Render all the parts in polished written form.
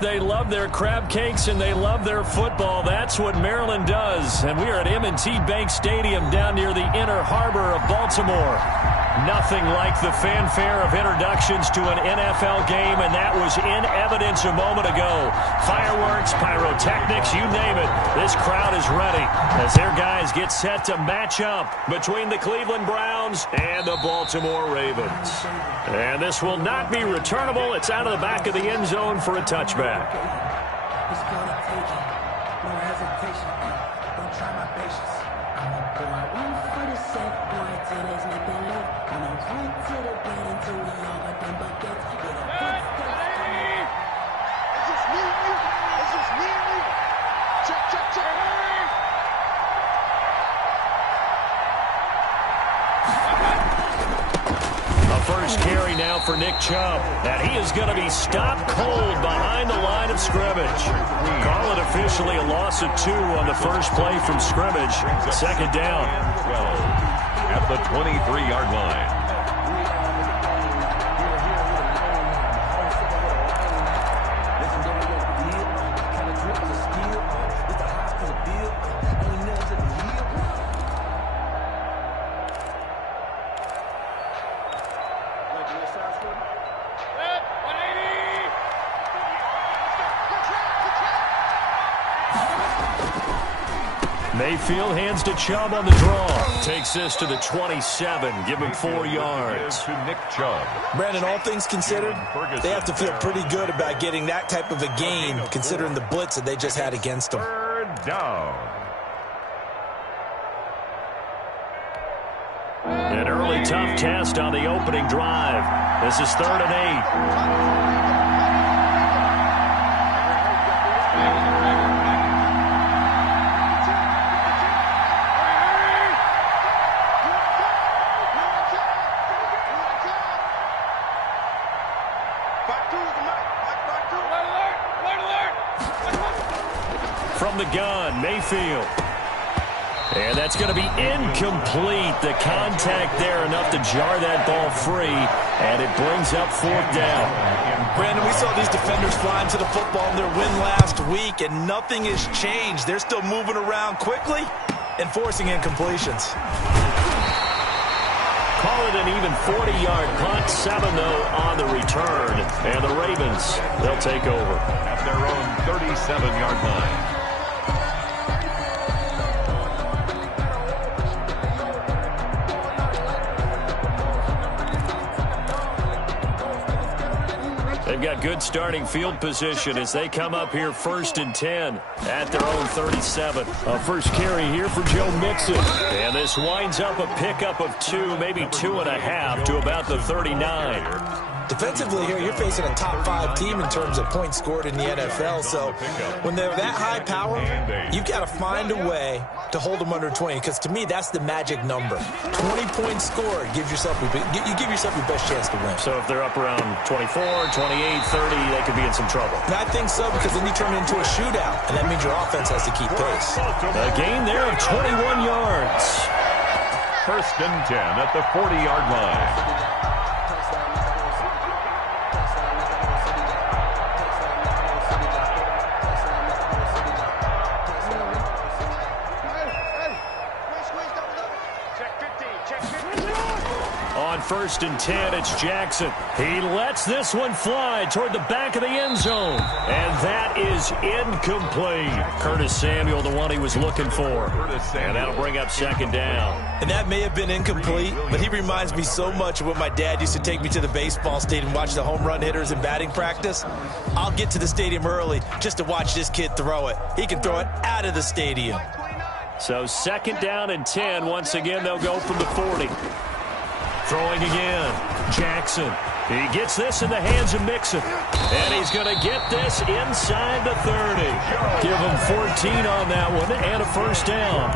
They love their crab cakes and they love their football. That's what Maryland does. And we are at M&T Bank Stadium down near the Inner Harbor of Baltimore. Nothing like the fanfare of introductions to an NFL game, and that was in evidence a moment ago. Fireworks, pyrotechnics, you name it. This crowd is ready as their guys get set to match up between the Cleveland Browns and the Baltimore Ravens. And this will not be returnable. It's out of the back of the end zone for a touchback. It's gonna take it. No hesitation. Don't try my patience. I'm a boy. One for the set, boy, till there's nothing left. I'm a point to the bed until we all got them buckets. With a footstep. It's just me and you. It's just me and you. Check, check, check. First carry now for Nick Chubb, and he is going to be stopped cold behind the line of scrimmage. Call it officially a loss of 2 on the first play from scrimmage. Second down. 12 at the 23-yard line. Mayfield hands to Chubb on the draw. Takes this to the 27. Give him 4 yards. To Nick Chubb. Brandon, all things considered, they have to feel pretty good about getting that type of a gain, considering the blitz that they just had against them. Third down. An early tough test on the opening drive. This is 3rd and 8. From the gun, Mayfield. And that's going to be incomplete. The contact there enough to jar that ball free, and it brings up 4th down. Brandon, we saw these defenders flying to the football in their win last week, and nothing has changed. They're still moving around quickly and forcing incompletions. Call it an even 40-yard punt. 7, though, on the return. And the Ravens, they'll take over. At their own 37-yard line. They've got good starting field position as they come up here 1st and 10 at their own 37. A first carry here for Joe Mixon. And this winds up a pickup of 2, maybe 2.5 to about the 39. Defensively here, you're facing a top 5 team in terms of points scored in the NFL. So when they're that high power, you've got to find a way to hold them under 20. Because to me, that's the magic number. 20 points scored, you give yourself your best chance to win. So if they're up around 24, 28, 30, they could be in some trouble. And I think so, because then you turn it into a shootout, and that means your offense has to keep pace. A gain there of 21 yards. 1st and 10 at the 40-yard line. On 1st and 10, it's Jackson. He lets this one fly toward the back of the end zone. And that is incomplete. Curtis Samuel, the one he was looking for. And that'll bring up 2nd down. And that may have been incomplete, but he reminds me so much of when my dad used to take me to the baseball stadium and watch the home run hitters in batting practice. I'll get to the stadium early just to watch this kid throw it. He can throw it out of the stadium. So 2nd down and 10. Once again, they'll go from the 40. Throwing again, Jackson. He gets this in the hands of Mixon. And he's going to get this inside the 30. Give him 14 on that one and a 1st down.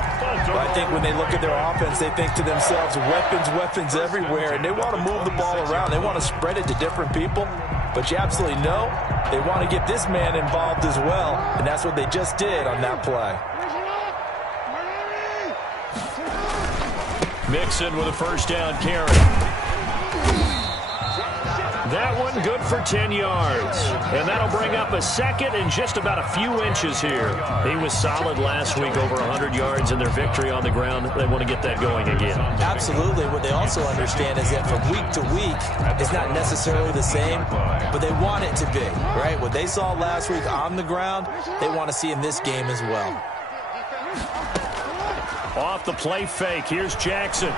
Well, I think when they look at their offense, they think to themselves, weapons everywhere. And they want to move the ball around. They want to spread it to different people. But you absolutely know they want to get this man involved as well. And that's what they just did on that play. Mixon with a 1st down carry. That one good for 10 yards. And that'll bring up a second and just about a few inches here. He was solid last week, over 100 yards in their victory on the ground. They want to get that going again. Absolutely. What they also understand is that from week to week, it's not necessarily the same, but they want it to be, right? What they saw last week on the ground, they want to see in this game as well. Off the play fake, here's Jackson.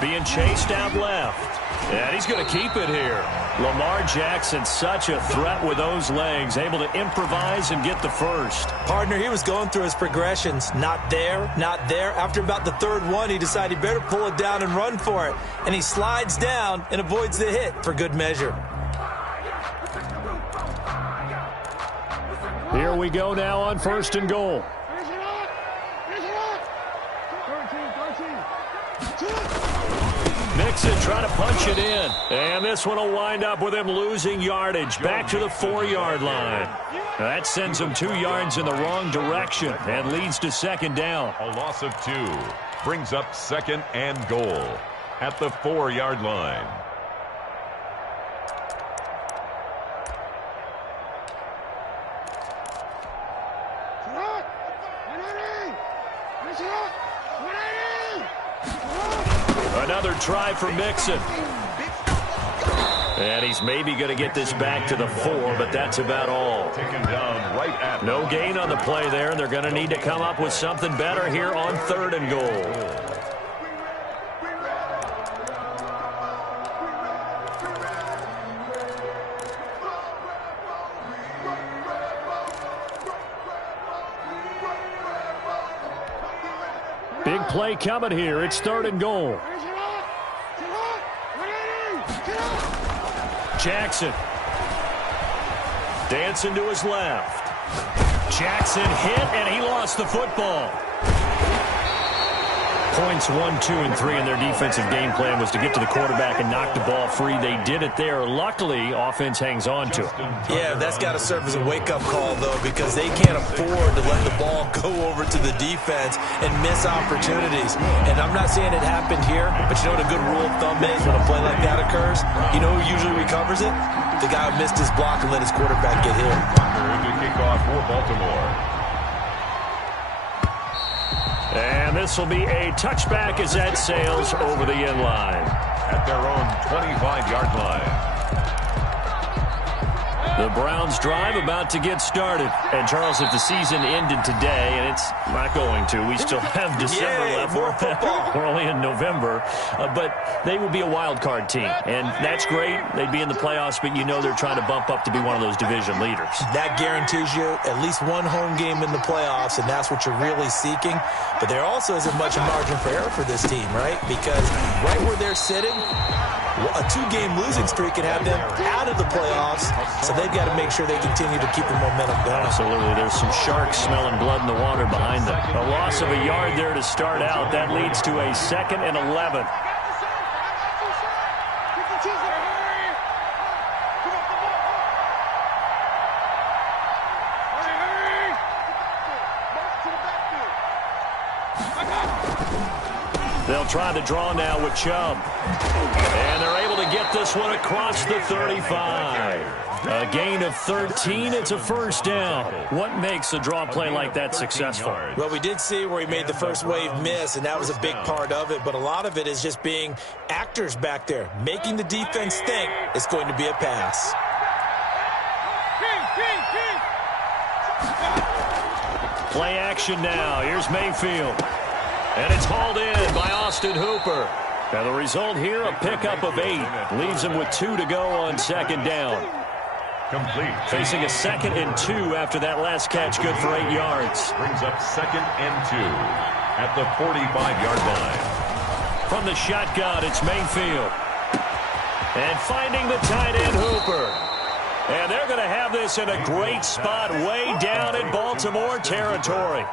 Being chased out left. And he's going to keep it here. Lamar Jackson, such a threat with those legs, able to improvise and get the first. Partner, he was going through his progressions. Not there, not there. After about the third one, he decided he better pull it down and run for it. And he slides down and avoids the hit for good measure. Here we go now on 1st and goal. Mixon trying to punch it in. And this one will wind up with him losing yardage. Back to the 4-yard line. That sends him 2 yards in the wrong direction and leads to 2nd down. A loss of 2 brings up 2nd and goal at the 4-yard line. Another try for Mixon. And he's maybe going to get this back to the 4, but that's about all. Taken down right at no gain on the play there, and they're going to need to come up with something better here on 3rd and goal. Big play coming here. It's 3rd and goal. Jackson. Dancing to his left. Jackson hit, and he lost the football. Points 1, 2, and 3 in their defensive game plan was to get to the quarterback and knock the ball free. They did it there. Luckily, offense hangs on to it. Yeah, that's got to serve as a wake-up call, though, because they can't afford to let the ball go over to the defense and miss opportunities. And I'm not saying it happened here, but you know what a good rule of thumb is when a play like that occurs? You know who usually recovers it? The guy who missed his block and let his quarterback get hit. To kick off for Baltimore. And this will be a touchback as that sails over the end line. At their own 25-yard line. The Browns drive about to get started. And, Charles, if the season ended today, and it's not going to, we still have December left. More football. We're only in November. But they would be a wild card team. And that's great. They'd be in the playoffs, but you know they're trying to bump up to be one of those division leaders. That guarantees you at least one home game in the playoffs, and that's what you're really seeking. But there also isn't much margin for error for this team, right? Because right where they're sitting, a 2-game losing streak can have them out of the playoffs, so they've got to make sure they continue to keep the momentum going. Absolutely. There's some sharks smelling blood in the water behind them. A loss of a yard there to start out. That leads to a 2nd and 11. They'll try the draw now with Chubb. And they're able to get this one across the 35. A gain of 13. It's a 1st down. What makes a draw play like that successful? Well, we did see where he made the first wave miss, and that was a big part of it. But a lot of it is just being actors back there, making the defense think it's going to be a pass. Play action now. Here's Mayfield. And it's hauled in by Austin Hooper. Now the result here, a pickup of 8. Leaves him with 2 to go on 2nd down. Complete. Facing a 2nd and 2 after that last catch, good for 8 yards. Brings up 2nd and 2 at the 45-yard line. From the shotgun, it's Mayfield. And finding the tight end, Hooper. And they're going to have this in a great spot way down in Baltimore territory.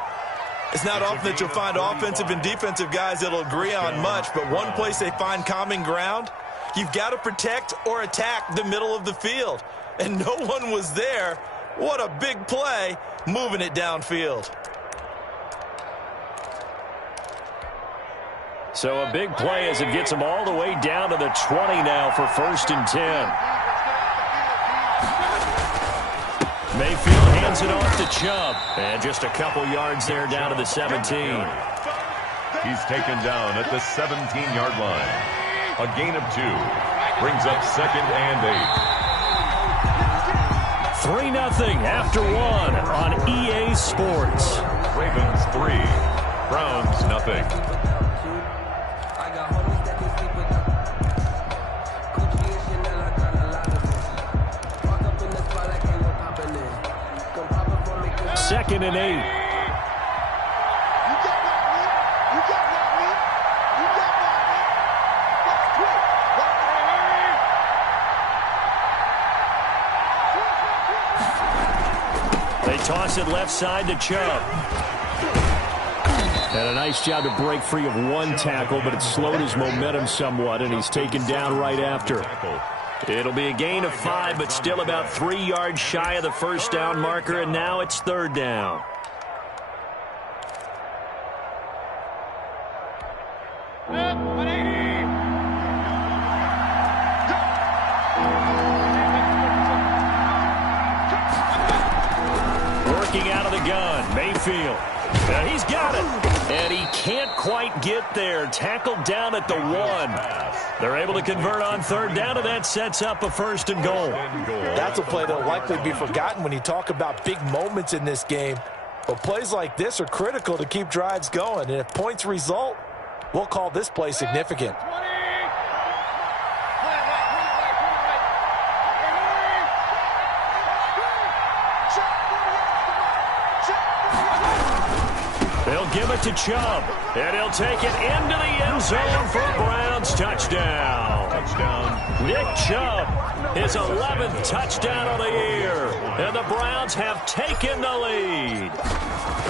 It's not often that you'll find offensive and defensive guys that'll agree on much, but one place they find common ground, you've got to protect or attack the middle of the field. And no one was there. What a big play, moving it downfield. So a big play as it gets them all the way down to the 20 now for 1st and 10. Mayfield hands it off to Chubb. And just a couple yards there down to the 17. He's taken down at the 17-yard line. A gain of 2. Brings up 2nd and 8. 3-0 after 1 on EA Sports. Ravens 3. Browns nothing. Second and 8. You got me. Let's quit. They toss it left side to Chubb. And a nice job to break free of one tackle, but it slowed his momentum somewhat, and he's taken down right after. It'll be a gain of 5, but still about 3 yards shy of the first down marker, and now it's 3rd down. Working out of the gun, Mayfield. Now he's got it. And he can't quite get there. Tackled down at the 1. They're able to convert on 3rd down, and that sets up a 1st and goal. That's a play that'll likely be forgotten when you talk about big moments in this game. But plays like this are critical to keep drives going. And if points result, we'll call this play significant. They'll give it to Chubb, and he'll take it into the end zone for a Browns touchdown. Nick Chubb, his 11th touchdown of the year, and the Browns have taken the lead.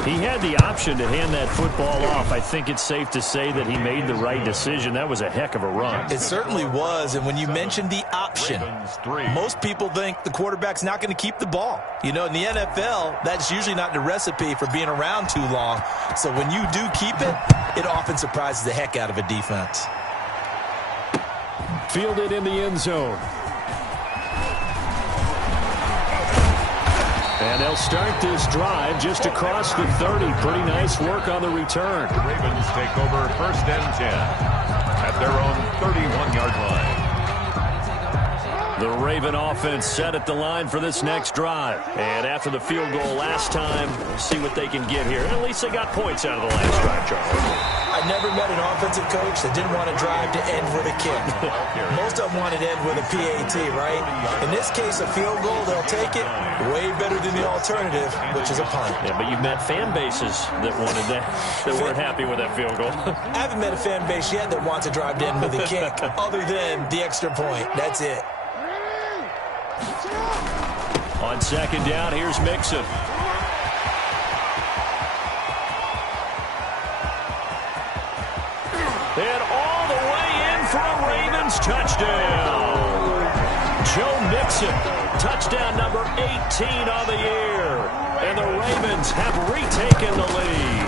He had the option to hand that football off. I think it's safe to say that he made the right decision. That was a heck of a run. It certainly was, and when you mentioned the option, most people think the quarterback's not going to keep the ball. You know, in the NFL, that's usually not the recipe for being around too long. So when you do keep it, it often surprises the heck out of a defense. Fielded in the end zone. And they'll start this drive just across the 30. Pretty nice work on the return. The Ravens take over 1st and 10 at their own 31-yard line. The Raven offense set at the line for this next drive. And after the field goal last time, see what they can get here. And at least they got points out of the last drive, Charles. I never met an offensive coach that didn't want to drive to end with a kick. Most of them wanted to end with a PAT, right? In this case, a field goal, they'll take it. Way better than the alternative, which is a punt. Yeah, but you've met fan bases that wanted that weren't happy with that field goal. I haven't met a fan base yet that wants to drive to end with a kick, other than the extra point. That's it. On 2nd down, here's Mixon. And all the way in for a Ravens touchdown. Joe Mixon, touchdown number 18 on the year. And the Ravens have retaken the lead.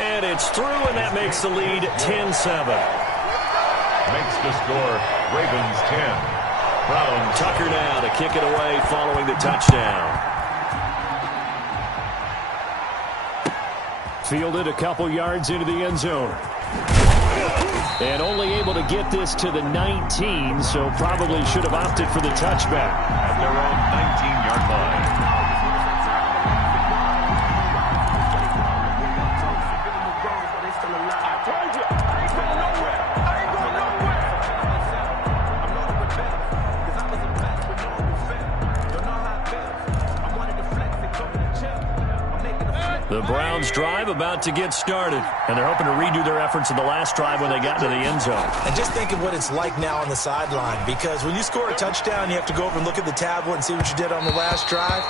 And it's through, and that makes the lead 10-7. Makes the score Ravens 10. Browns. Tucker now to kick it away following the touchdown. Fielded a couple yards into the end zone. And only able to get this to the 19, so probably should have opted for the touchback. At their own 19-yard line. The Browns drive about to get started, and they're hoping to redo their efforts in the last drive when they got into the end zone. And just think of what it's like now on the sideline, because when you score a touchdown, you have to go over and look at the tablet and see what you did on the last drive.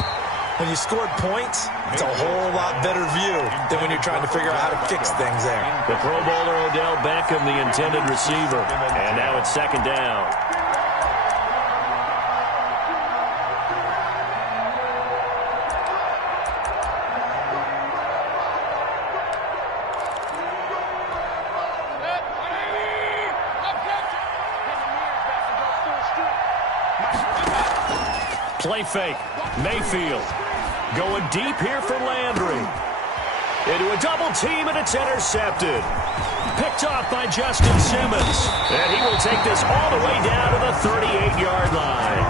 When you scored points, it's a whole lot better view than when you're trying to figure out how to fix things there. The Pro Bowler Odell Beckham, the intended receiver, and now it's 2nd down. Play fake. Mayfield going deep here for Landry. Into a double team, and it's intercepted. Picked off by Justin Simmons. And he will take this all the way down to the 38-yard line.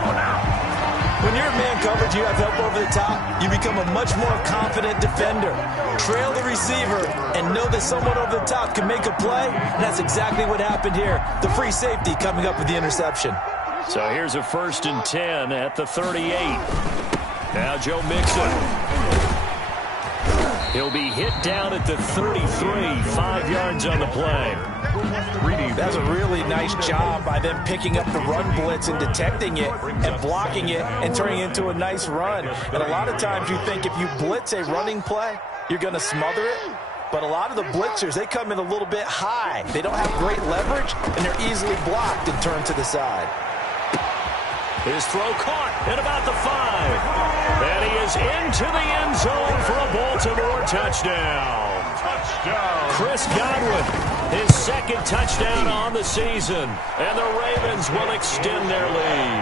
When you're in man coverage, you have help over the top, you become a much more confident defender. Trail the receiver and know that someone over the top can make a play, and that's exactly what happened here. The free safety coming up with the interception. So here's a 1st and 10 at the 38. Now Joe Mixon. He'll be hit down at the 33, 5 yards on the play. That's a really nice job by them picking up the run blitz and detecting it and blocking it and turning it into a nice run. And a lot of times you think if you blitz a running play, you're going to smother it. But a lot of the blitzers, they come in a little bit high. They don't have great leverage, and they're easily blocked and turned to the side. His throw caught at about the 5. And he is into the end zone for a Baltimore touchdown. Chris Godwin, his 2nd touchdown on the season. And the Ravens will extend their lead.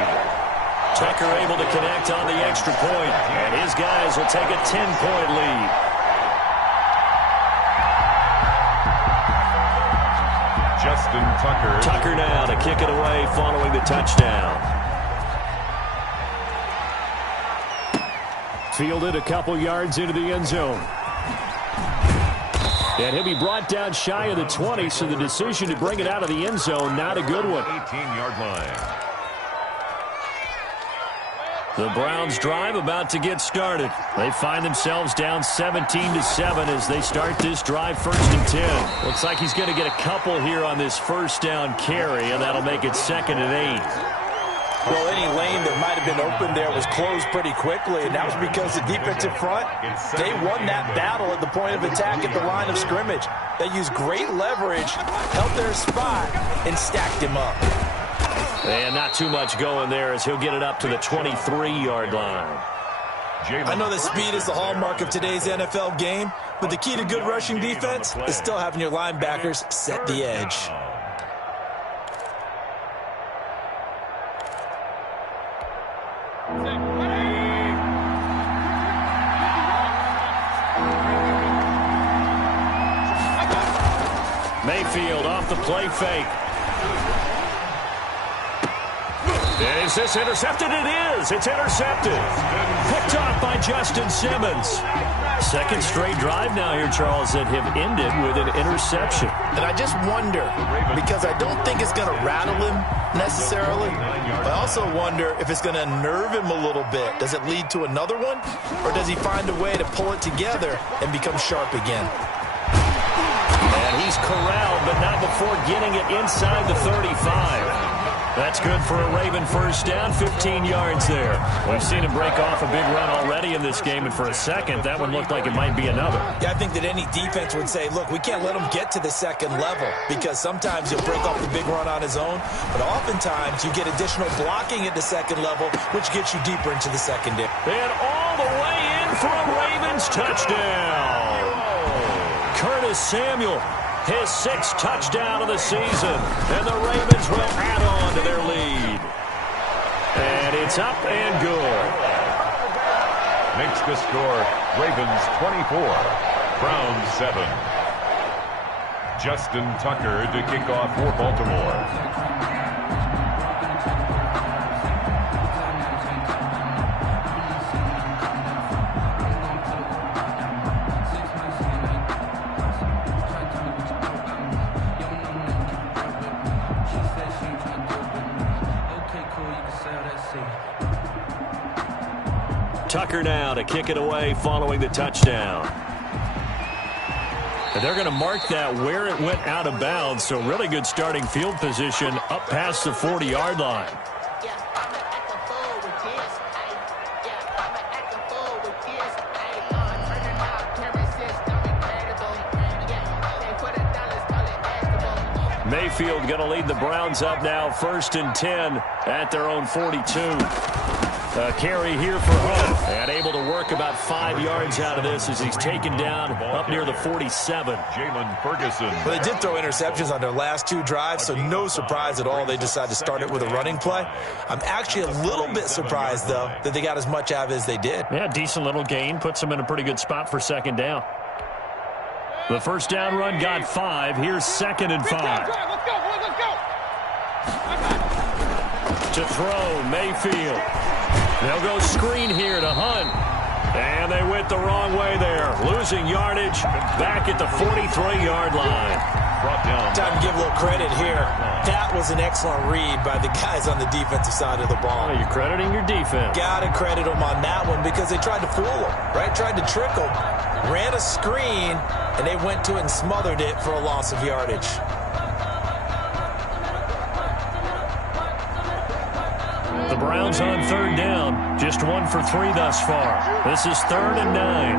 Tucker able to connect on the extra point. And his guys will take a 10-point lead. Justin Tucker. Tucker now to kick it away following the touchdown. Fielded a couple yards into the end zone. And he'll be brought down shy of the 20, so the decision to bring it out of the end zone, not a good one. 18-yard line. The Browns drive about to get started. They find themselves down 17-7 as they start this drive 1st and 10. Looks like he's going to get a couple here on this 1st down carry, and that'll make it 2nd and 8. Well, any lane that might have been open there was closed pretty quickly, and that was because the defensive front, they won that battle at the point of attack at the line of scrimmage. They used great leverage, held their spot, and stacked him up. And not too much going there as he'll get it up to the 23-yard line. I know that speed is the hallmark of today's NFL game, but the key to good rushing defense is still having your linebackers set the edge. Mayfield off the play fake. Is this intercepted? It is. It's intercepted. Picked off by Justin Simmons. 2nd straight drive now here, Charles, that have ended with an interception. And I just wonder, because I don't think it's going to rattle him necessarily, but I also wonder if it's going to nerve him a little bit. Does it lead to another one? Or does he find a way to pull it together and become sharp again? And he's corralled, but not before getting it inside the 35. That's good for a Raven 1st down, 15 yards there. We've seen him break off a big run already in this game, and for a second, that one looked like it might be another. Yeah, I think that any defense would say, look, we can't let him get to the 2nd level, because sometimes he'll break off the big run on his own, but oftentimes you get additional blocking at the 2nd level, which gets you deeper into the secondary. And all the way in for a Ravens touchdown. Curtis Samuel, his 6th touchdown of the season, and the Ravens will add on to their lead. And it's up and good. Makes the score Ravens 24, Browns 7. Justin Tucker to kick off for Baltimore. Tucker now to kick it away following the touchdown. And they're going to mark that where it went out of bounds, so really good starting field position up past the 40-yard line. Mayfield going to lead the Browns up now 1st and 10 at their own 42. Carry here for Hunt. And able to work about 5 yards out of this as he's taken down up near the 47. Jalen Ferguson. Well, they did throw interceptions on their last 2 drives, so no surprise at all they decided to start it with a running play. I'm actually a little bit surprised, though, that they got as much out of it as they did. Yeah, decent little gain. Puts them in a pretty good spot for second down. The first down run got 5. Here's 2nd and 5. Let's go. To throw, Mayfield. They'll go screen here to Hunt. And they went the wrong way there. Losing yardage back at the 43-yard line. Brought down. Time to give a little credit here. That was an excellent read by the guys on the defensive side of the ball. Oh, you're crediting your defense. Got to credit them on that one because they tried to fool them, right? Tried to trick them. Ran a screen, and they went to it and smothered it for a loss of yardage. The Browns on 3rd down. Just 1 for 3 thus far. This is 3rd and 9.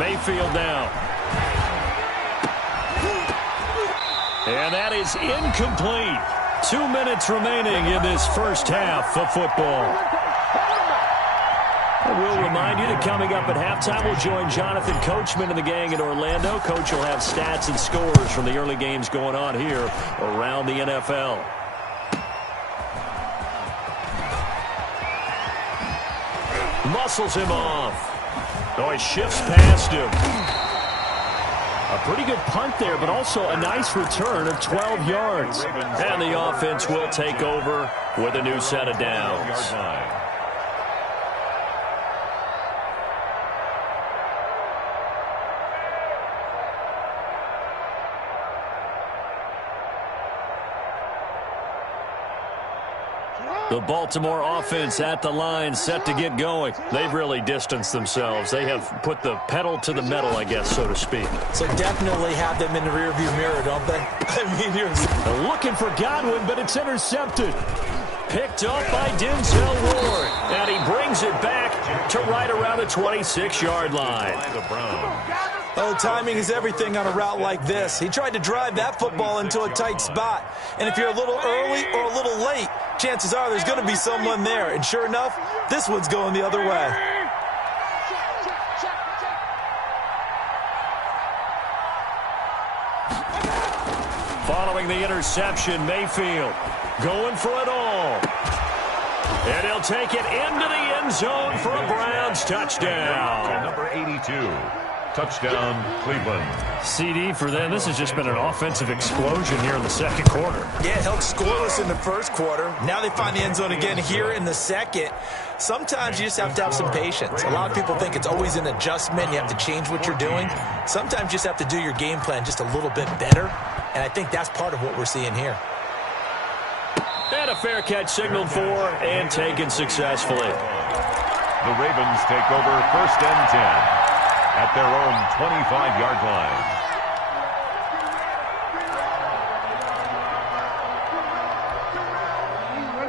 Mayfield down. And that is incomplete. 2 minutes remaining in this first half of football. We'll remind you that coming up at halftime, we'll join Jonathan Coachman and the gang in Orlando. Coach will have stats and scores from the early games going on here around the NFL. Muscles him off. Oh, he shifts past him. A pretty good punt there, but also a nice return of 12 yards. And the offense will take over with a new set of downs. The Baltimore offense at the line, set to get going. They've really distanced themselves. They have put the pedal to the metal, I guess, so to speak. So definitely have them in the rearview mirror, don't they? I mean, they're looking for Godwin, but it's intercepted. Picked up by Denzel Ward. And he brings it back to right around the 26-yard line. Oh, timing is everything on a route like this. He tried to drive that football into a tight spot. And if you're a little early or a little late, chances are there's going to be someone there. And sure enough, this one's going the other way. Following the interception, Mayfield going for it all. And he'll take it into the end zone for a Browns touchdown. Number 82. Touchdown, Cleveland. CD for them. This has just been an offensive explosion here in the second quarter. Yeah, it held scoreless in the first quarter. Now they find the end zone again here in the second. Sometimes you just have to have some patience. A lot of people think it's always an adjustment. You have to change what you're doing. Sometimes you just have to do your game plan just a little bit better. And I think that's part of what we're seeing here. And a fair catch signaled for and taken successfully. The Ravens take over 1st and 10. At their own 25-yard line.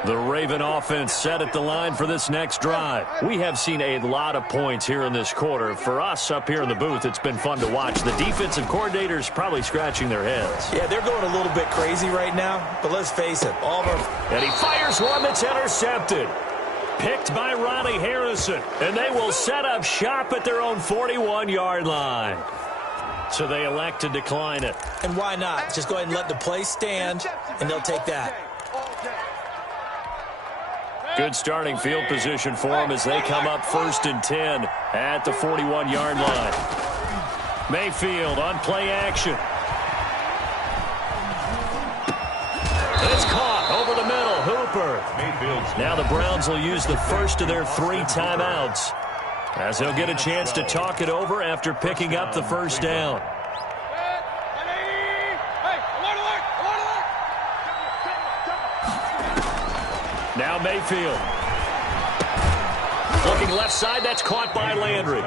The Raven offense set at the line for this next drive. We have seen a lot of points here in this quarter. For us up here in the booth, it's been fun to watch. The defensive coordinators probably scratching their heads. Yeah, they're going a little bit crazy right now, but let's face it, all of our... And he fires one that's intercepted. Picked by Ronnie Harrison, and they will set up shop at their own 41-yard line. So they elect to decline it. And why not? Just go ahead and let the play stand, and they'll take that. Good starting field position for them as they come up 1st and 10 at the 41-yard line. Mayfield on play action. It's caught over the middle. Hooper. Now the Browns will use the first of their 3 timeouts as they'll get a chance to talk it over after picking up the first down. Now Mayfield. Looking left side, that's caught by Landry.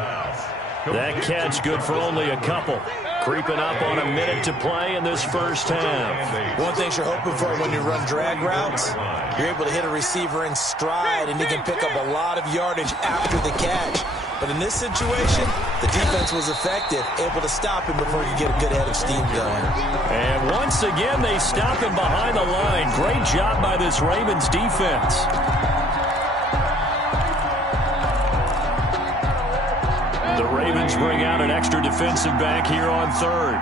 That catch good for only a couple. Creeping up on a minute to play in this first half. One thing you're hoping for when you run drag routes, you're able to hit a receiver in stride, and he can pick up a lot of yardage after the catch. But in this situation, the defense was effective, able to stop him before you get a good head of steam going. And once again, they stop him behind the line. Great job by this Ravens defense. The Ravens bring out an extra defensive back here on third.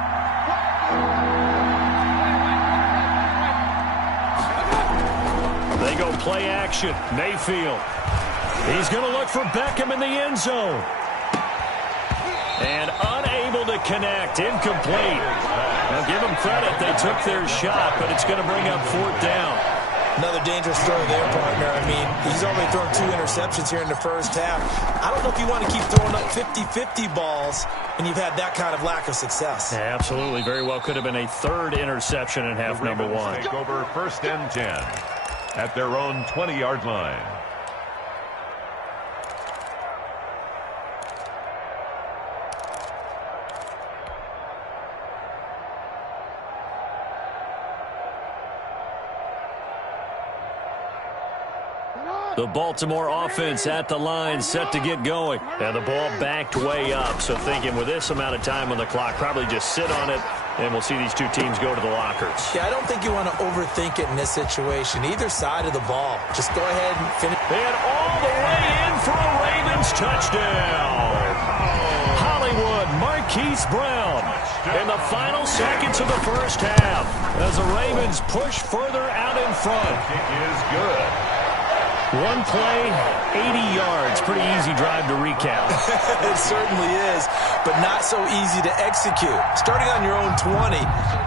They go play action. Mayfield. He's going to look for Beckham in the end zone. And unable to connect. Incomplete. Now give them credit. They took their shot, but it's going to bring up fourth down. Another dangerous throw there, partner. I mean, he's already thrown 2 interceptions here in the first half. I don't know if you want to keep throwing up 50-50 balls when you've had that kind of lack of success. Yeah, absolutely. Very well could have been a third interception in half number 1. Take over 1st and 10 at their own 20-yard line. The Baltimore offense at the line, set to get going. And the ball backed way up, so thinking with this amount of time on the clock, probably just sit on it, and we'll see these two teams go to the lockers. Yeah, I don't think you want to overthink it in this situation. Either side of the ball. Just go ahead and finish. And all the way in for a Ravens touchdown. Hollywood Marquise Brown in the final seconds of the first half as the Ravens push further out in front. Kick is good. One play, 80 yards. Pretty easy drive to recap. It certainly is, but not so easy to execute. Starting on your own 20,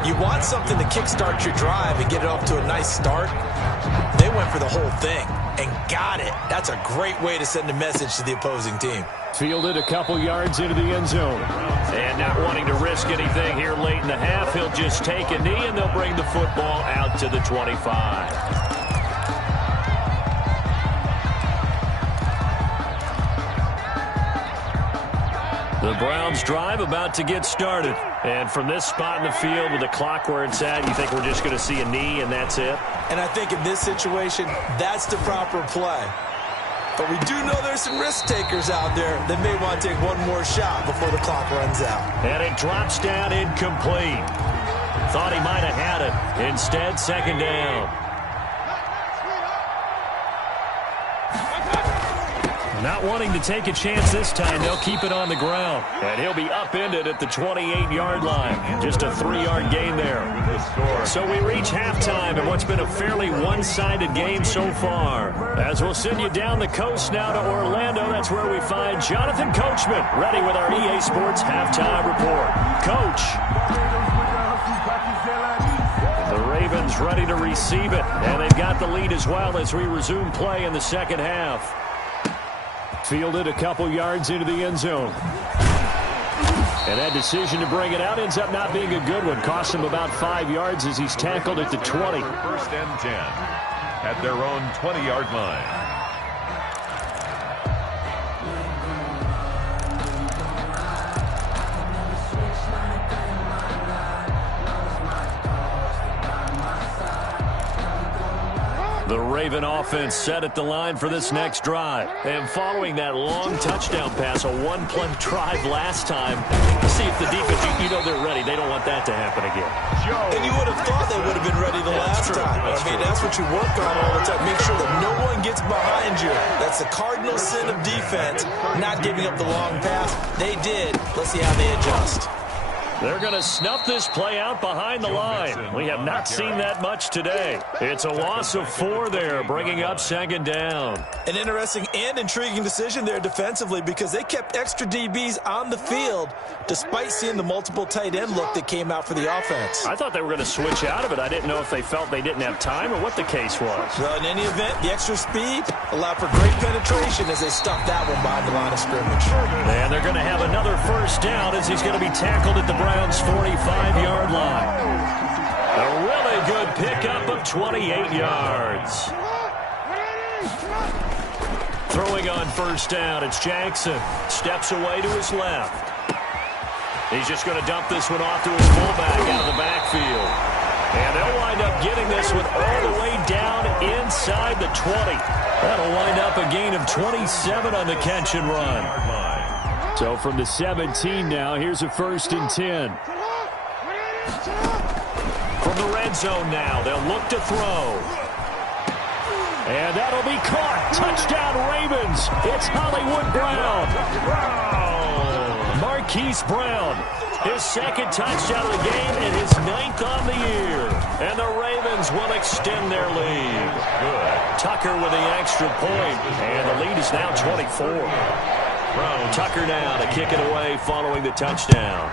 you want something to kickstart your drive and get it off to a nice start. They went for the whole thing and got it. That's a great way to send a message to the opposing team. Fielded a couple yards into the end zone. And not wanting to risk anything here late in the half, he'll just take a knee and they'll bring the football out to the 25. The Browns drive about to get started. And from this spot in the field with the clock where it's at, you think we're just going to see a knee and that's it? And I think in this situation, that's the proper play. But we do know there's some risk takers out there that may want to take one more shot before the clock runs out. And it drops down incomplete. Thought he might have had it. Instead, second down. Not wanting to take a chance this time, they'll keep it on the ground. And he'll be upended at the 28-yard line. Just a 3-yard gain there. So we reach halftime in what's been a fairly one-sided game so far. As we'll send you down the coast now to Orlando, that's where we find Jonathan Coachman, ready with our EA Sports Halftime Report. Coach. The Ravens ready to receive it. And they've got the lead as well as we resume play in the second half. Fielded a couple yards into the end zone. And that decision to bring it out ends up not being a good one. Cost him about 5 yards as he's tackled at the 20. 1st and 10 at their own 20-yard line. The Raven offense set at the line for this next drive. And following that long touchdown pass, a one-play drive last time, see if the defense, you know they're ready. They don't want that to happen again. And you would have thought they would have been ready the last time. That's what you work on all the time. Make sure that no one gets behind you. That's the cardinal sin of defense, not giving up the long pass. They did. Let's see how they adjust. They're going to snuff this play out behind the line. We have not seen that much today. It's a loss of 4 there, bringing up second down. An interesting and intriguing decision there defensively because they kept extra DBs on the field despite seeing the multiple tight end look that came out for the offense. I thought they were going to switch out of it. I didn't know if they felt they didn't have time or what the case was. Well, in any event, the extra speed allowed for great penetration as they stuffed that one behind the line of scrimmage. And they're going to have another first down as he's going to be tackled at the Browns' 45-yard line. A really good pickup of 28 yards. Throwing on first down, it's Jackson. Steps away to his left. He's just going to dump this one off to his fullback out of the backfield. And they'll wind up getting this one all the way down inside the 20. That'll wind up a gain of 27 on the catch and run. So from the 17 now, here's a 1st and 10. From the red zone now, they'll look to throw. And that'll be caught. Touchdown Ravens. It's Hollywood Brown. Marquise Brown. His second touchdown of the game and his 9th on the year. And the Ravens will extend their lead. Good. Tucker with the extra point. And the lead is now 24. Brown. Tucker now to kick it away following the touchdown.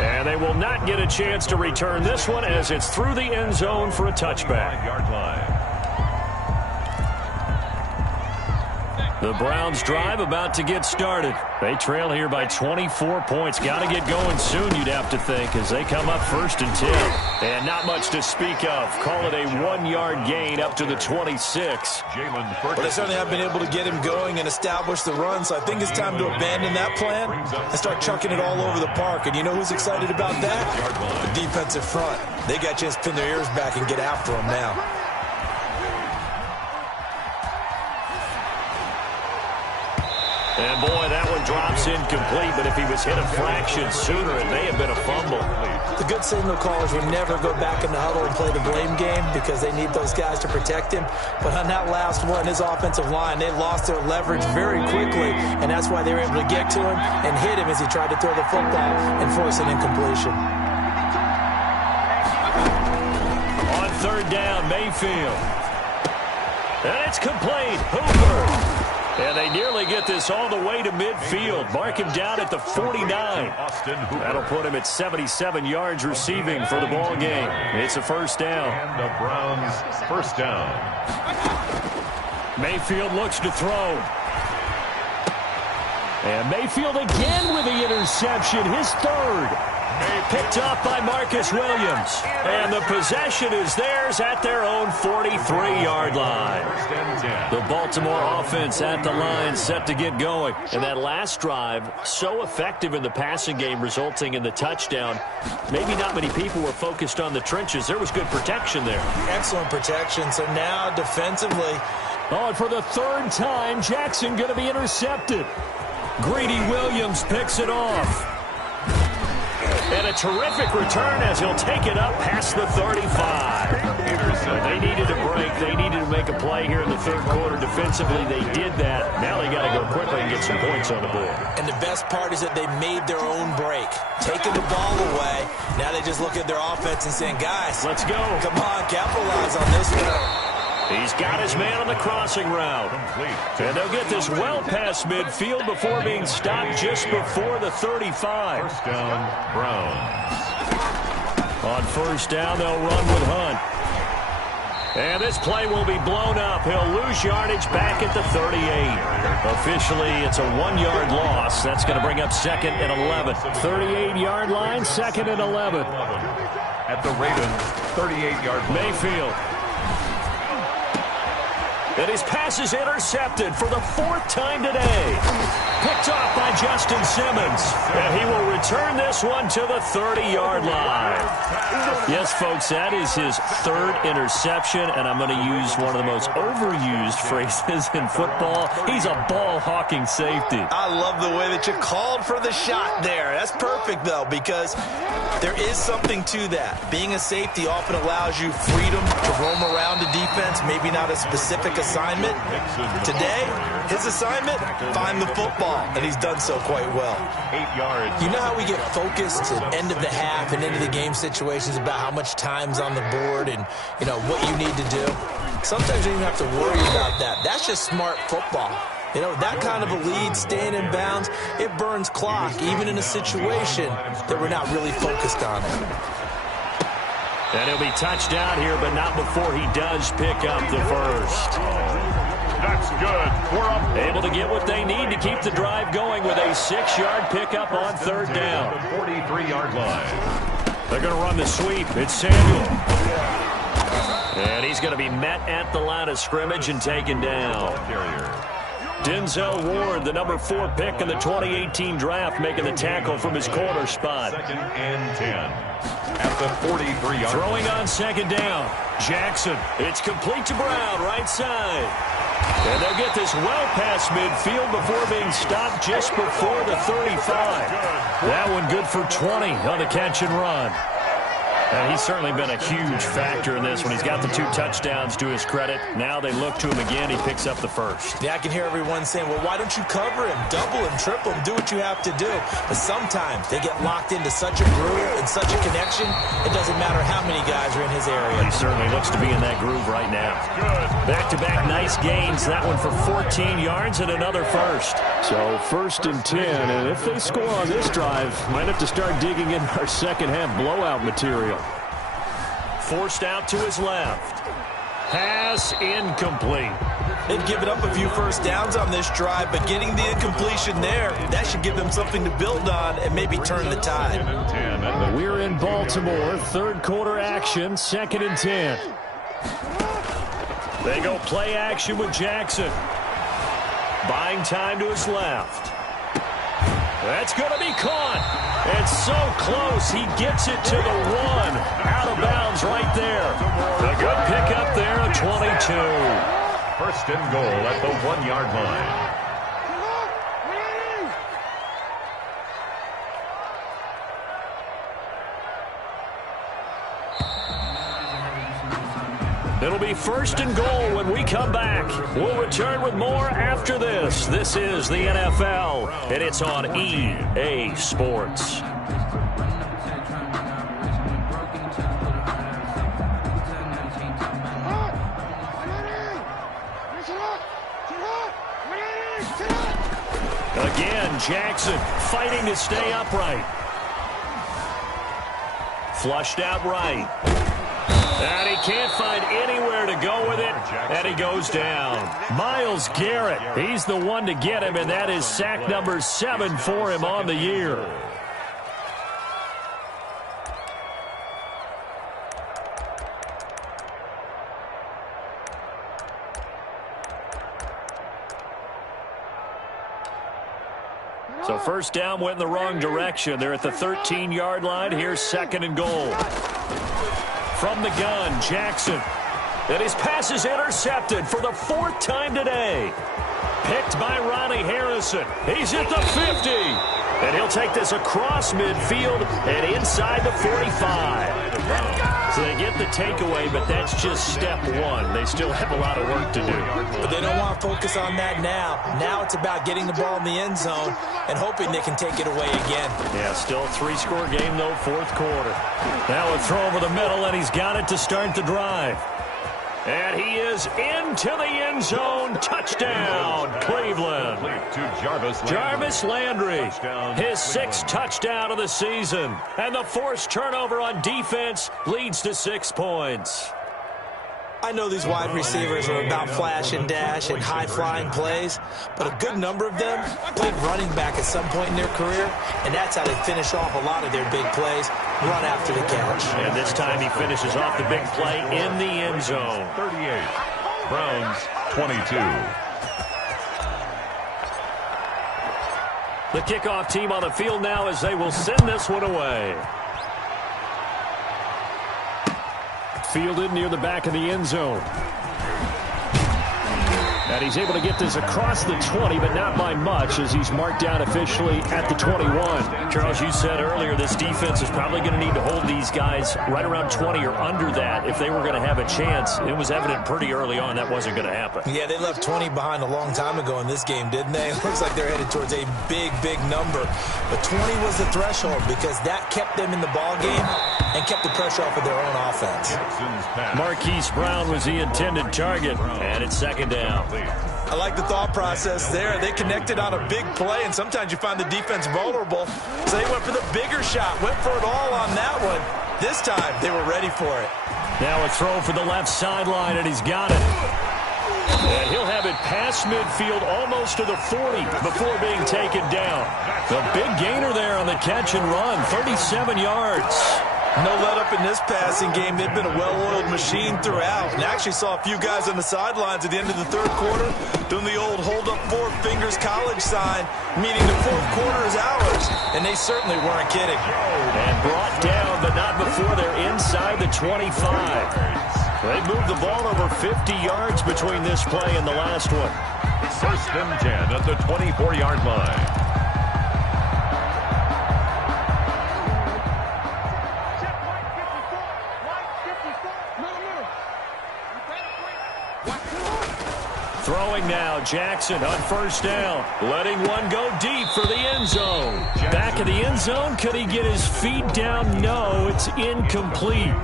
And they will not get a chance to return this one as it's through the end zone for a touchback. Yard line. The Browns drive about to get started. They trail here by 24 points. Got to get going soon, you'd have to think, as they come up 1st and 10. And not much to speak of. Call it a 1-yard gain up to the 26. Well, they certainly have been able to get him going and establish the run, so I think it's time to abandon that plan and start chucking it all over the park. And you know who's excited about that? The defensive front. They got a chance to pin their ears back and get after him now. And, boy, that one drops incomplete, but if he was hit a fraction sooner, it may have been a fumble. The good signal callers would never go back in the huddle and play the blame game because they need those guys to protect him. But on that last one, his offensive line, they lost their leverage very quickly, and that's why they were able to get to him and hit him as he tried to throw the football and force an incompletion. On 3rd down, Mayfield. And it's complete. Hooper. And they nearly get this all the way to midfield. Mark him down at the 49. That'll put him at 77 yards receiving for the ball game. It's a 1st down. And the Browns' 1st down. Mayfield looks to throw. And Mayfield again with the interception, his 3rd. Picked up by Marcus Williams. And the possession is theirs at their own 43-yard line. The Baltimore offense at the line set to get going. And that last drive, so effective in the passing game, resulting in the touchdown. Maybe not many people were focused on the trenches. There was good protection there. Excellent protection. So now defensively. Oh, and for the 3rd time, Jackson going to be intercepted. Greedy Williams picks it off. And a terrific return as he'll take it up past the 35. They needed a break. They needed to make a play here in the 3rd quarter. Defensively, they did that. Now they got to go quickly and get some points on the board. And the best part is that they made their own break. Taking the ball away. Now they just look at their offense and saying, guys, let's go. Come on, capitalize on this one. He's got his man on the crossing route. And they'll get this well past midfield before being stopped just before the 35. 1st down, Browns. On 1st down, they'll run with Hunt. And this play will be blown up. He'll lose yardage back at the 38. Officially, it's a 1-yard loss. That's going to bring up 2nd and 11. 38-yard line, 2nd and 11. At the Ravens, 38-yard line. Mayfield. And his pass is intercepted for the 4th time today. Picked off by Justin Simmons. And he will return this one to the 30-yard line. Yes, folks, that is his 3rd interception, and I'm going to use one of the most overused phrases in football. He's a ball-hawking safety. I love the way that you called for the shot there. That's perfect, though, because there is something to that. Being a safety often allows you freedom to roam around the defense, maybe not a specific assignment. Today, his assignment, find the football, and he's done so quite well. 8 yards. You know how we get focused at end of the half and into the game situations about how much time's on the board and, you know, what you need to do? Sometimes you don't even have to worry about that. That's just smart football. You know, that kind of a lead, staying in bounds, it burns clock, even in a situation that we're not really focused on it. And he'll be touched down here, but not before he does pick up the 1st. That's good. We're up. Able to get what they need to keep the drive going with a 6-yard pickup on 3rd down. The 43-yard line. They're going to run the sweep. It's Samuel. And he's going to be met at the line of scrimmage and taken down. Denzel Ward, the number 4 pick in the 2018 draft, making the tackle from his corner spot. 2nd and 10 at the 43-yard. Throwing on 2nd down. Jackson. It's complete to Brown, right side. And they'll get this well past midfield before being stopped just before the 35. That one good for 20 on the catch and run. And he's certainly been a huge factor in this when he's got the 2 touchdowns to his credit. Now they look to him again. He picks up the first. Yeah, I can hear everyone saying, well, why don't you cover him, double him, triple him, do what you have to do. But sometimes they get locked into such a groove and such a connection, it doesn't matter how many guys are in his area. He certainly looks to be in that groove right now. Back-to-back nice gains. That one for 14 yards and another first. So 1st and 10, and if they score on this drive, might have to start digging in our second-half blowout material. Forced out to his left. Pass incomplete. They've given up a few first downs on this drive, but getting the incompletion there, that should give them something to build on and maybe turn the tide. We're in Baltimore, 3rd quarter action, 2nd and 10. They go play action with Jackson. Buying time to his left. That's going to be caught. It's so close. He gets it to the 1. Out of bounds right there. A good pickup there, a 22. 1st and goal at the 1-yard line. It'll be 1st and goal when we come back. We'll return with more after this. This is the NFL, and it's on EA Sports. Again, Jackson fighting to stay upright. Flushed out right. And he can't find anywhere to go with it, and he goes down. Myles Garrett, he's the one to get him, and that is sack number 7 for him on the year. So 1st down went in the wrong direction. They're at the 13-yard line. Here's 2nd and goal. From the gun, Jackson. And his pass is intercepted for the 4th time today. Picked by Ronnie Harrison. He's at the 50. And he'll take this across midfield and inside the 45. So they get the takeaway, but that's just step 1. They still have a lot of work to do. But they don't want to focus on that now. Now it's about getting the ball in the end zone and hoping they can take it away again. Yeah, still a 3-score game, though, 4th quarter. Now a throw over the middle, and he's got it to start the drive. And he is into the end zone. Touchdown, Cleveland. Jarvis Landry, his 6th touchdown of the season. And the forced turnover on defense leads to 6 points. I know these wide receivers are about flash and dash and high-flying plays, but a good number of them played running back at some point in their career, and that's how they finish off a lot of their big plays, run after the catch. And this time he finishes off the big play in the end zone. 38, Browns 22. The kickoff team on the field now as they will send this one away. Fielded near the back of the end zone. And he's able to get this across the 20, but not by much, as he's marked down officially at the 21. Charles, you said earlier this defense is probably going to need to hold these guys right around 20 or under that if they were going to have a chance. It was evident pretty early on that wasn't going to happen. Yeah, they left 20 behind a long time ago in this game, didn't they? It looks like they're headed towards a big, big number. But 20 was the threshold because that kept them in the ball game and kept the pressure off of their own offense. Marquise Brown was the intended target, and it's 2nd down. I like the thought process there. They connected on a big play, and sometimes you find the defense vulnerable. So they went for the bigger shot, went for it all on that one. This time, they were ready for it. Now a throw for the left sideline, and he's got it. And he'll have it past midfield almost to the 40 before being taken down. The big gainer there on the catch and run, 37 yards. No let-up in this passing game. They've been a well-oiled machine throughout. And actually saw a few guys on the sidelines at the end of the 3rd quarter doing the old hold-up 4 fingers college sign, meaning the 4th quarter is ours. And they certainly weren't kidding. And brought down, but not before they're inside the 25. They moved the ball over 50 yards between this play and the last one. 1st and 10 at the 24-yard line. Throwing now, Jackson on first down. Letting one go deep for the end zone. Back of the end zone, could he get his feet down? No, it's incomplete.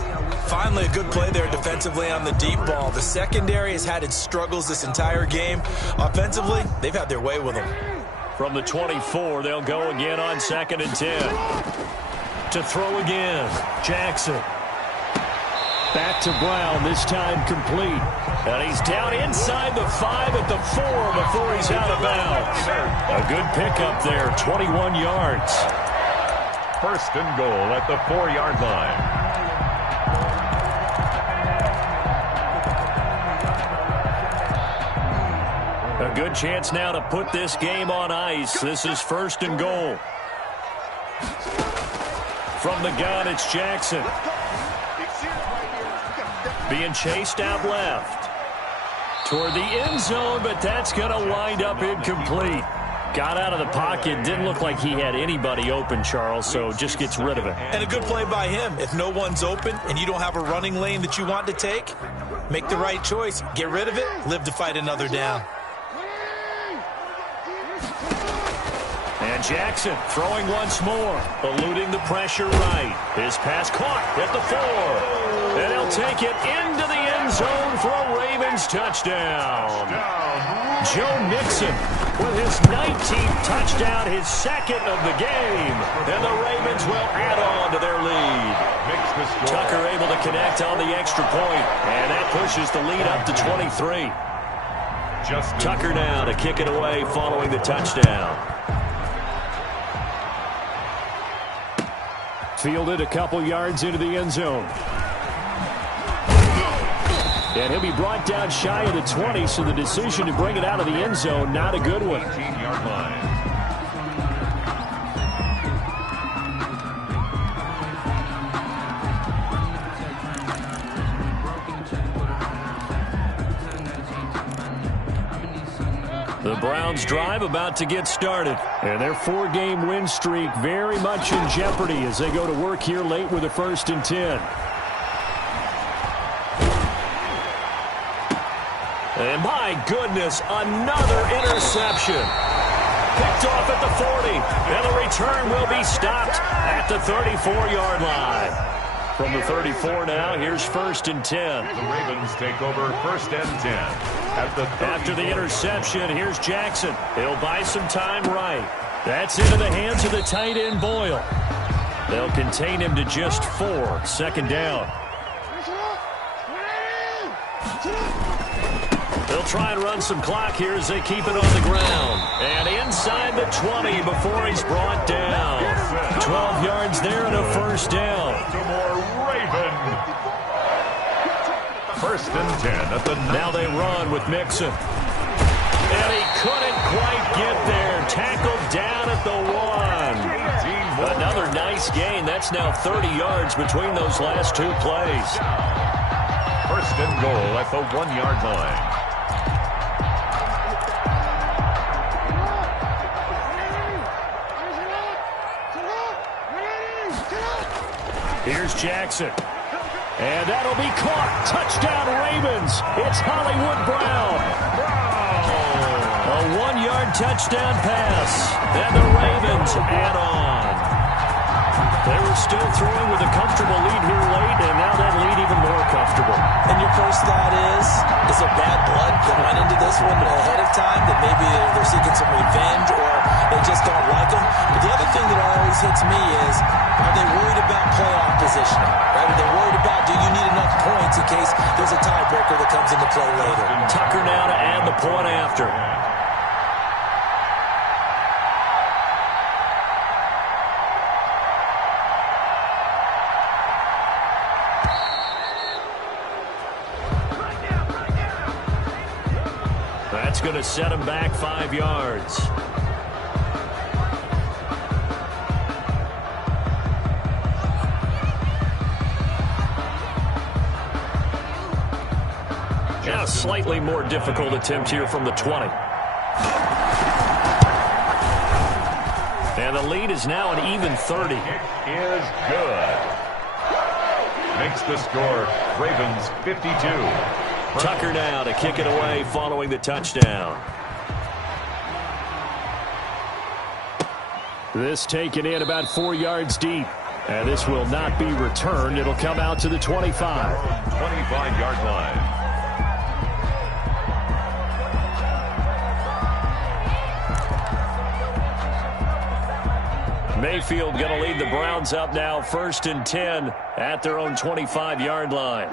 Finally, a good play there defensively on the deep ball. The secondary has had its struggles this entire game. Offensively, they've had their way with them. From the 24, they'll go again on 2nd and 10. To throw again, Jackson. Back to Brown, this time complete. And he's down inside the 5 at the 4 before he's out of bounds. A good pickup there, 21 yards. First and goal at the 4-yard line. A good chance now to put this game on ice. This is first and goal. From the gun, it's Jackson. Being chased out left. Toward the end zone, but that's going to wind up incomplete. Got out of the pocket. Didn't look like he had anybody open, Charles, so just gets rid of it. And a good play by him. If no one's open and you don't have a running lane that you want to take, make the right choice. Get rid of it. Live to fight another down. And Jackson throwing once more, eluding the pressure right. His pass caught at the 4. And he'll take it into the end zone for a Ravens touchdown. Joe Mixon with his 19th touchdown, his second of the game. And the Ravens will add on to their lead. Tucker able to connect on the extra point. And that pushes the lead up to 23. Tucker now to kick it away following the touchdown. Fielded a couple yards into the end zone. And he'll be brought down shy of the 20, so the decision to bring it out of the end zone, not a good one. 18-yard line. The Browns drive about to get started. And their 4-game win streak very much in jeopardy as they go to work here late with a 1st and 10. And my goodness, another interception. Picked off at the 40. And the return will be stopped at the 34-yard line. From the 34 now, here's 1st and 10. The Ravens take over 1st and 10. After the interception, here's Jackson. He'll buy some time right. That's into the hands of the tight end, Boyle. They'll contain him to just 4. 2nd down. They'll try and run some clock here as they keep it on the ground. And inside the 20 before he's brought down. 12 yards there and a 1st down. First and 10 at the 9. Now they run with Mixon. And he couldn't quite get there. Tackled down at the 1. Another nice gain. That's now 30 yards between those last 2 plays. First and goal at the 1-yard line. Here's Jackson. And that'll be caught. Touchdown, Ravens. It's Hollywood Brown. A 1-yard touchdown pass. And the Ravens add on. They were still throwing with a comfortable lead here late, and now that lead even more comfortable. And your first thought is there bad blood that went into this one ahead of time, that maybe they're seeking some revenge or they just don't like them? But the other thing that always hits me is, are they worried about playoff positioning? Right? Are they worried about, do you need enough points in case there's a tiebreaker that comes into play later? Tucker now to add the point after. That's going to set him back 5 yards. Now a slightly more difficult attempt here from the 20. And the lead is now an even 30. It is good. Makes the score Ravens 52. Tucker now to kick it away following the touchdown. This taken in about 4 yards deep. And this will not be returned. It'll come out to the 25. 25-yard line. Mayfield going to lead the Browns up now, 1st and 10 at their own 25-yard line.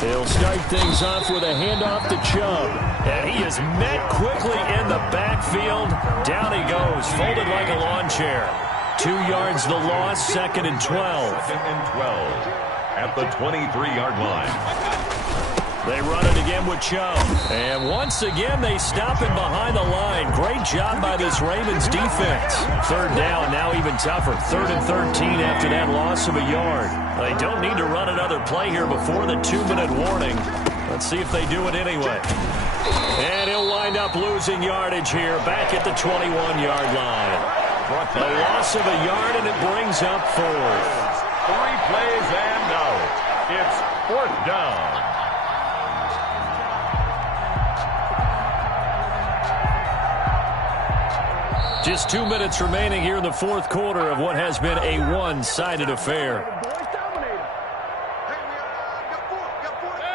He'll start things off with a handoff to Chubb. And he is met quickly in the backfield. Down he goes, folded like a lawn chair. 2 yards the loss, 2nd and 12. 2nd and 12 at the 23-yard line. They run it again with Chubb. And once again, they stop him behind the line. Great job by this Ravens defense. 3rd down, now even tougher. 3rd and 13 after that loss of a yard. They don't need to run another play here before the 2-minute warning. Let's see if they do it anyway. And he'll wind up losing yardage here back at the 21-yard line. A loss of a yard, and it brings up 4th. 3 plays and out. It's 4th down. Just 2 minutes remaining here in the 4th quarter of what has been a one-sided affair.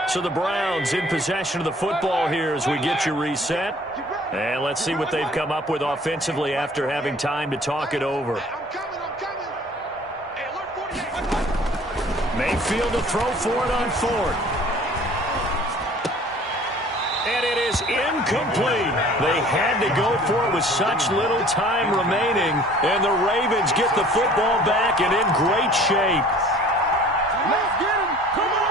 So the Browns in possession of the football here as we get you reset. And let's see what they've come up with offensively after having time to talk it over. Mayfield to throw for it on 4th. And it is incomplete. They had to go for it with such little time remaining. And the Ravens get the football back and in great shape. Let's get him. Come on.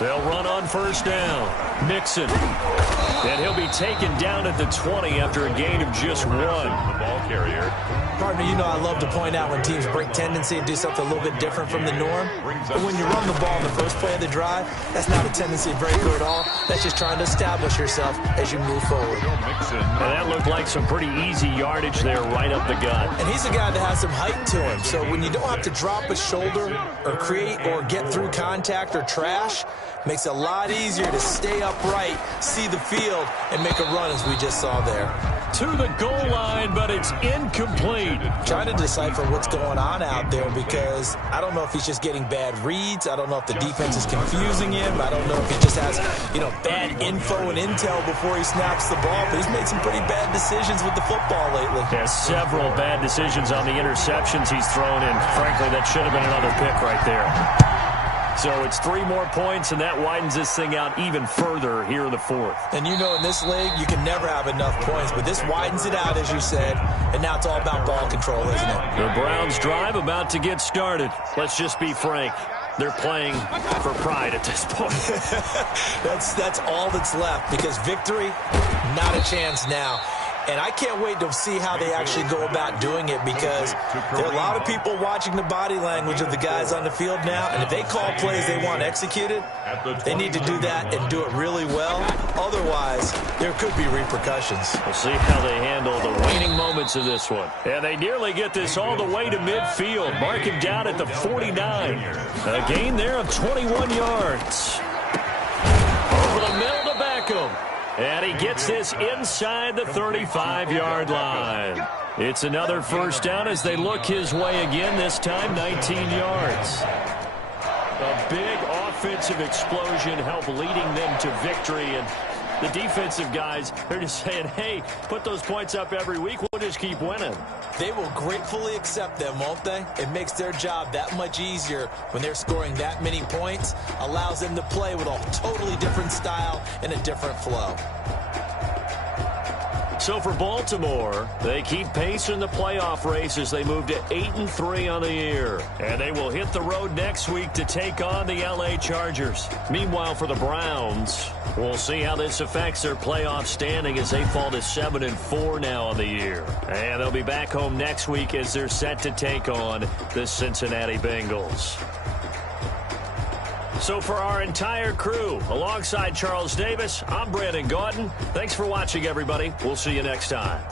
They'll run on 1st down. Mixon. And he'll be taken down at the 20 after a gain of just 1. The ball carrier. Partner, you know I love to point out when teams break tendency and do something a little bit different from the norm. But when you run the ball in the first play of the drive, that's not a tendency breaker at all. That's just trying to establish yourself as you move forward. And that looked like some pretty easy yardage there right up the gut. And he's a guy that has some height to him. So when you don't have to drop a shoulder or create or get through contact or trash, makes it a lot easier to stay upright, see the field, and make a run as we just saw there. To the goal line, but it's incomplete. Trying to decipher what's going on out there because I don't know if he's just getting bad reads. I don't know if the defense is confusing him. I don't know if he just has, bad info and intel before he snaps the ball. But he's made some pretty bad decisions with the football lately. Has several bad decisions on the interceptions he's thrown in. Frankly, that should have been another pick right there. So it's 3 more points, and that widens this thing out even further here in the 4th. And in this league, you can never have enough points, but this widens it out, as you said, and now it's all about ball control, isn't it? The Browns drive about to get started. Let's just be frank. They're playing for pride at this point. That's all that's left because victory, not a chance now. And I can't wait to see how they actually go about doing it because there are a lot of people watching the body language of the guys on the field now. And if they call plays they want executed, they need to do that and do it really well. Otherwise, there could be repercussions. We'll see how they handle the waning moments of this one. And they nearly get this all the way to midfield. Mark him down at the 49. A gain there of 21 yards. Over the middle to Beckham. And he gets this inside the 35-yard line. It's another 1st down as they look his way again, this time 19 yards. A big offensive explosion helped leading them to victory. And the defensive guys, they're just saying, hey, put those points up every week. We'll just keep winning. They will gratefully accept them, won't they? It makes their job that much easier when they're scoring that many points. Allows them to play with a totally different style and a different flow. So for Baltimore, they keep pace in the playoff race as they move to 8-3 on the year. And they will hit the road next week to take on the LA Chargers. Meanwhile, for the Browns, we'll see how this affects their playoff standing as they fall to 7-4 now on the year. And they'll be back home next week as they're set to take on the Cincinnati Bengals. So for our entire crew, alongside Charles Davis, I'm Brandon Gaudin. Thanks for watching, everybody. We'll see you next time.